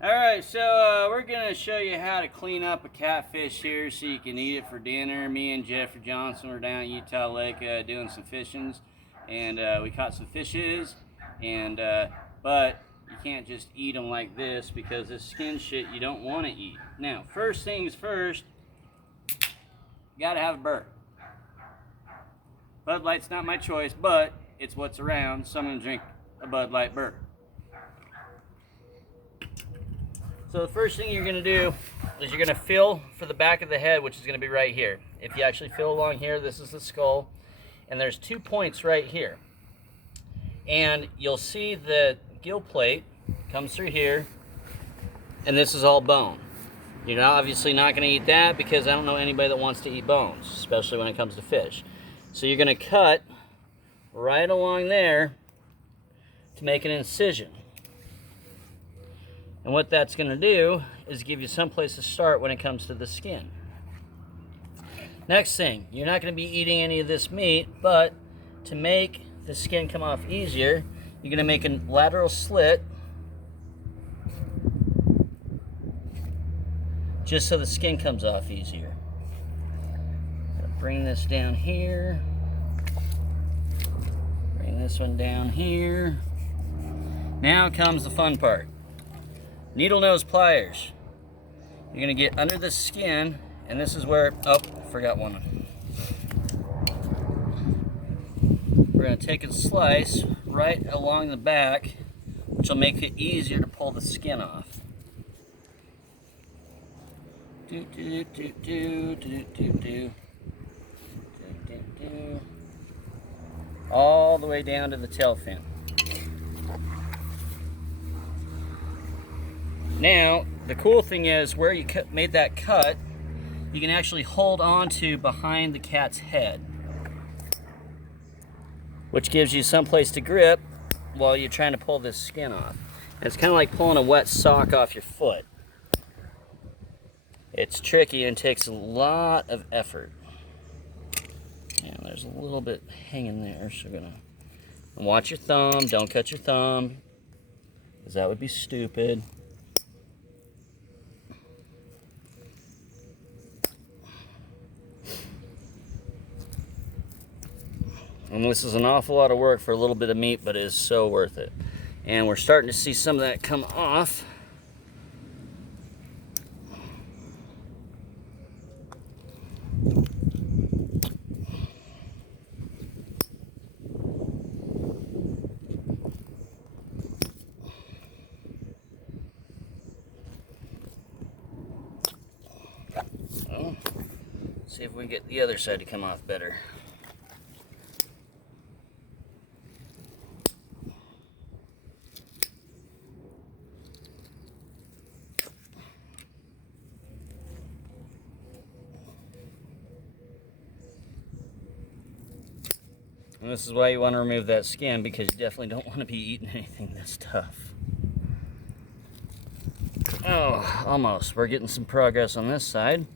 Alright, so we're going to show you how to clean up a catfish here so you can eat it for dinner. Me and Jeffrey Johnson were down at Utah Lake doing some fishings, and we caught some fishes, and but you can't just eat them like this because this skin shit you don't want to eat. Now, first things first, you got to have a burr. Bud Light's not my choice, but it's what's around, so I'm going to drink a Bud Light burr. So the first thing you're going to do is you're going to feel for the back of the head, which is going to be right here. If you actually feel along here, this is the skull, and there's 2 points right here. And you'll see the gill plate comes through here, and this is all bone. You're obviously not going to eat that because I don't know anybody that wants to eat bones, especially when it comes to fish. So you're going to cut right along there to make an incision. And what that's going to do is give you some place to start when it comes to the skin. Next thing, you're not going to be eating any of this meat, but to make the skin come off easier, you're going to make a lateral slit just so the skin comes off easier. Bring this down here. Bring this one down here. Now comes the fun part. Needle nose pliers. You're going to get under the skin, and this is where, oh, forgot one. We're going to take a slice right along the back, which will make it easier to pull the skin off. Do, do, do, do, do, do, do. All the way down to the tail fin. Now, the cool thing is where you made that cut, you can actually hold on to behind the cat's head, which gives you some place to grip while you're trying to pull this skin off. And it's kind of like pulling a wet sock off your foot. It's tricky and takes a lot of effort. And there's a little bit hanging there, so we're gonna watch your thumb. Don't cut your thumb, because that would be stupid. And this is an awful lot of work for a little bit of meat, but it is so worth it. And we're starting to see some of that come off. So, see if we can get the other side to come off better. And this is why you want to remove that skin, because you definitely don't want to be eating anything this tough. Oh, almost. We're getting some progress on this side.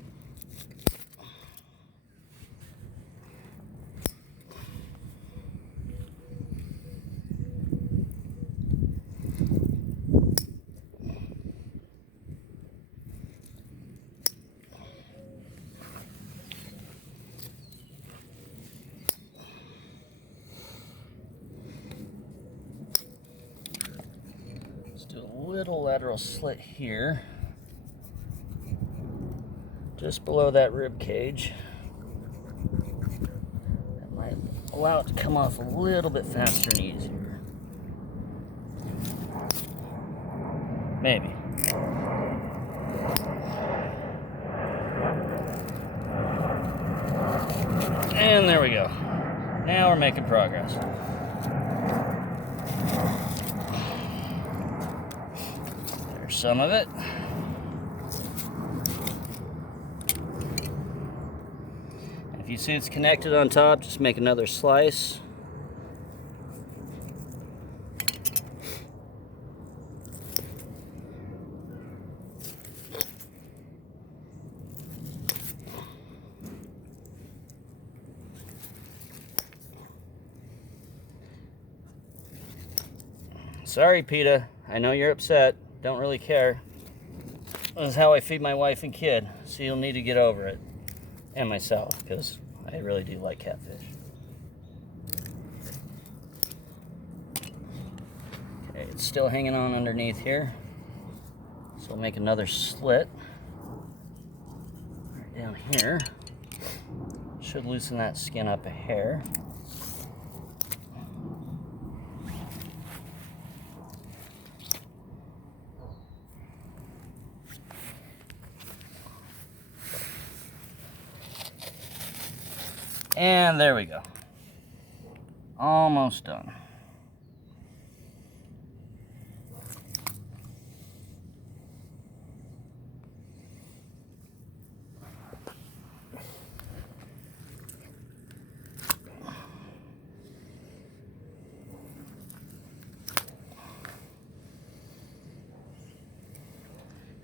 Do a little lateral slit here, just below that rib cage. That might allow it to come off a little bit faster and easier. Maybe. And there we go. Now we're making progress. Some of it. If you see it's connected on top, just make another slice. Sorry, PETA. I know you're upset. Don't really care. This is how I feed my wife and kid, so you'll need to get over it. And myself, because I really do like catfish. Okay, it's still hanging on underneath here. So we'll make another slit right down here. Should loosen that skin up a hair. And there we go. Almost done.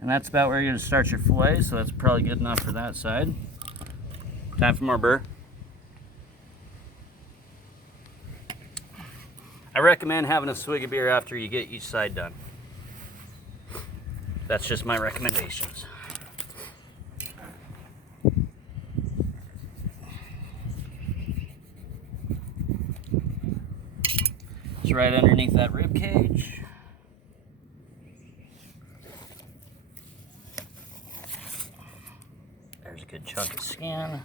And that's about where you're going to start your fillet, so that's probably good enough for that side. Time for more burr. I recommend having a swig of beer after you get each side done. That's just my recommendations. It's right underneath that rib cage. There's a good chunk of skin.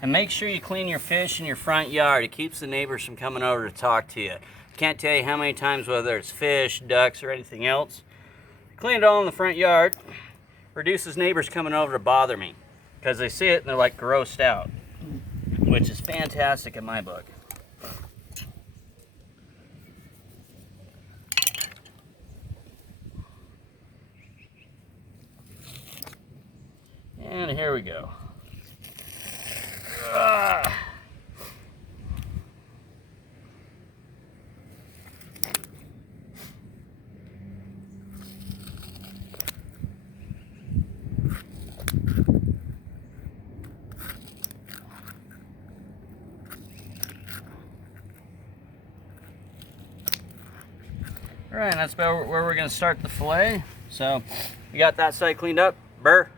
And make sure you clean your fish in your front yard. It keeps the neighbors from coming over to talk to you. Can't tell you how many times, whether it's fish, ducks, or anything else, clean it all in the front yard. Reduces neighbors coming over to bother me, because they see it and they're like grossed out, which is fantastic in my book. And here we go. All right, that's about where we're going to start the fillet. So we got that side cleaned up. Burr.